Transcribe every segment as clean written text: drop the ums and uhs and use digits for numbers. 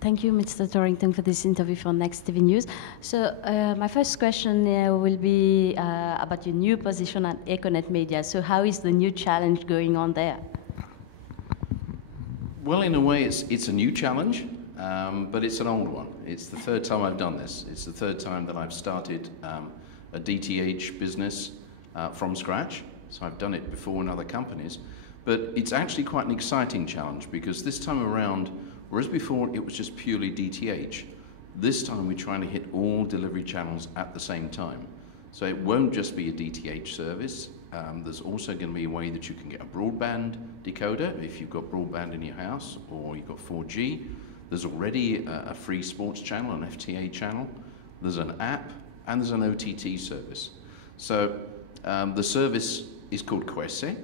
Thank you, Mr. Torrington, for this interview for Next TV News. So my first question will be about your new position at Econet Media. So how is the new challenge going on there? Well, in a way, it's a new challenge, but it's an old one. It's the third time I've done this. It's the third time that I've started a DTH business from scratch. So I've done it before in other companies. But it's actually quite an exciting challenge because this time around, whereas before it was just purely DTH, this time we're trying to hit all delivery channels at the same time. So it won't just be a DTH service. There's also going to be a way that you can get a broadband decoder if you've got broadband in your house or you've got 4G. There's already a free sports channel, an FTA channel. There's an app and there's an OTT service. So the service is called Kwese,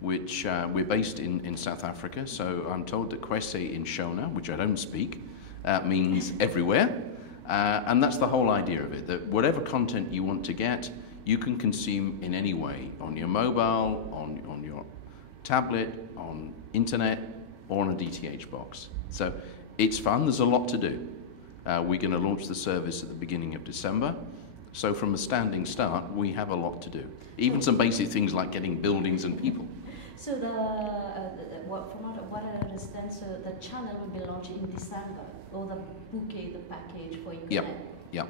which we're based in South Africa. So I'm told that Kwese in Shona, which I don't speak, means everywhere. And that's the whole idea of it, that whatever content you want to get, you can consume in any way, on your mobile, on your tablet, on internet, or on a DTH box. So it's fun, there's a lot to do. We're going to launch the service at the beginning of December. So from a standing start, we have a lot to do. Even some basic things like getting buildings and people. So from what I understand, so the channel will be launched in December, or the bouquet, the package for Econet. Yep.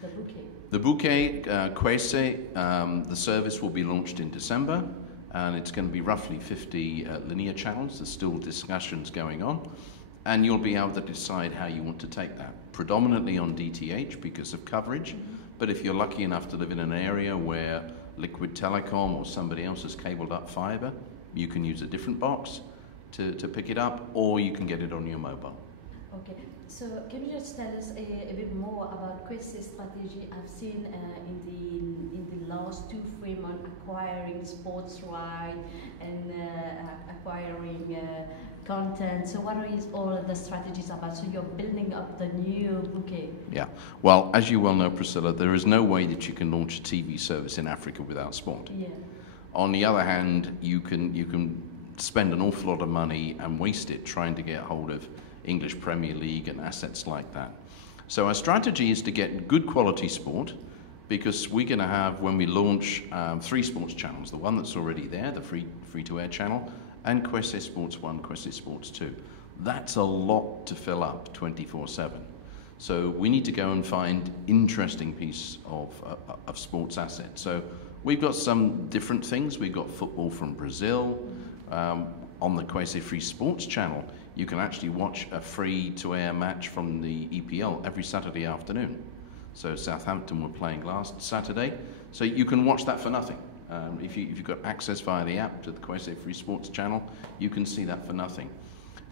The bouquet. The bouquet, Kwese, the service will be launched in December, and it's going to be roughly 50 linear channels. There's still discussions going on, and you'll be able to decide how you want to take that. Predominantly on DTH because of coverage, but if you're lucky enough to live in an area where Liquid Telecom or somebody else has cabled up fiber, you can use a different box to pick it up, or you can get it on your mobile. Okay, so can you just tell us a bit more about Kwese's strategy? I've seen in the last 2-3 months acquiring sports rights and acquiring content. So what is all of the strategies about? So you're building up the new bouquet. Yeah, well, as you well know, Priscilla, there is no way that you can launch a TV service in Africa without sport. Yeah. On the other hand, you can spend an awful lot of money and waste it trying to get hold of English Premier League and assets like that. So our strategy is to get good quality sport, because we're going to have, when we launch, 3 sports channels. The one that's already there, the free-to-air channel, and Kwese Sports 1, Kwese Sports 2. That's a lot to fill up 24/7. So we need to go and find interesting piece of sports assets. So we've got some different things. We've got football from Brazil. On the Kwese Free Sports channel, you can actually watch a free-to-air match from the EPL every Saturday afternoon. So Southampton were playing last Saturday, so you can watch that for nothing. If you've got access via the app to the Kwese Free Sports channel, you can see that for nothing.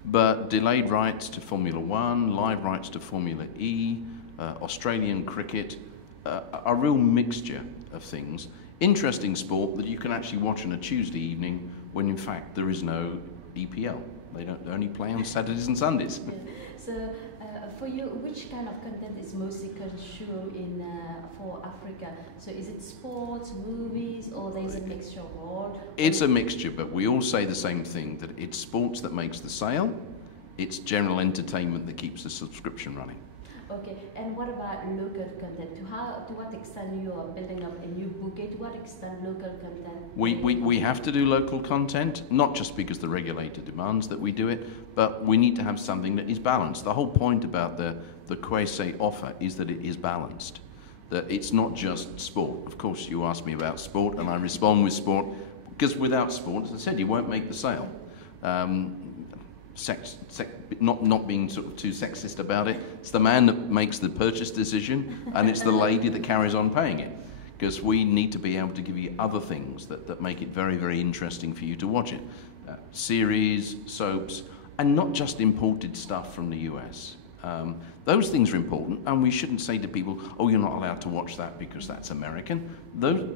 But delayed rights to Formula 1, live rights to Formula E, Australian cricket, a real mixture of things. Interesting sport that you can actually watch on a Tuesday evening when in fact there is no EPL. They only play on Saturdays and Sundays. Yeah. So for you, which kind of content is mostly consumed for Africa? So is it sports, movies, or there's a mixture of all? It's a mixture, but we all say the same thing, that it's sports that makes the sale, it's general entertainment that keeps the subscription running. Okay, and what about local content? To what extent you are building up a new bouquet? To what extent local content? We have to do local content, not just because the regulator demands that we do it, but we need to have something that is balanced. The whole point about the Kwese offer is that it is balanced. That it's not just sport. Of course, you ask me about sport, and I respond with sport, because without sport, as I said, you won't make the sale. Not being sort of too sexist about it, it's the man that makes the purchase decision, and it's the lady that carries on paying it, because we need to be able to give you other things that make it very, very interesting for you to watch it. Series, soaps, and not just imported stuff from the US. Those things are important, and we shouldn't say to people, oh, you're not allowed to watch that because that's American.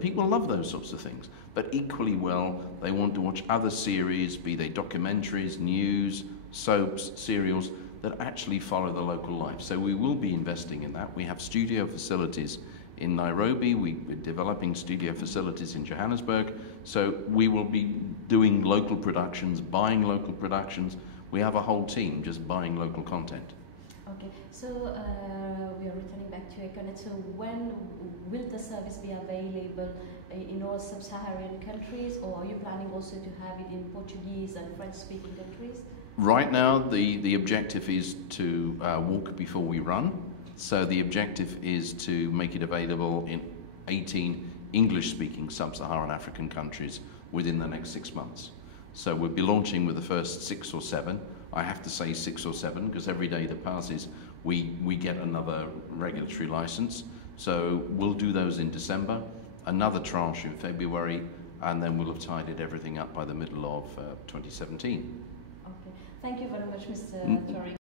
People love those sorts of things, but equally well, they want to watch other series, be they documentaries, news, soaps, serials, that actually follow the local life. So we will be investing in that. We have studio facilities in Nairobi, we're developing studio facilities in Johannesburg, so we will be doing local productions, buying local productions. We have a whole team just buying local content. Okay, so we are returning back to Econet. So when will the service be available in all sub-Saharan countries, or are you planning also to have it in Portuguese and French-speaking countries? Right now, the objective is to walk before we run. So the objective is to make it available in 18 English-speaking sub-Saharan African countries within the next 6 months. So we'll be launching with the first 6 or 7. I have to say 6 or 7 because every day that passes we get another regulatory license. So we'll do those in December, another tranche in February, and then we'll have tidied everything up by the middle of 2017. Okay, thank you very much, Mr. Torrington.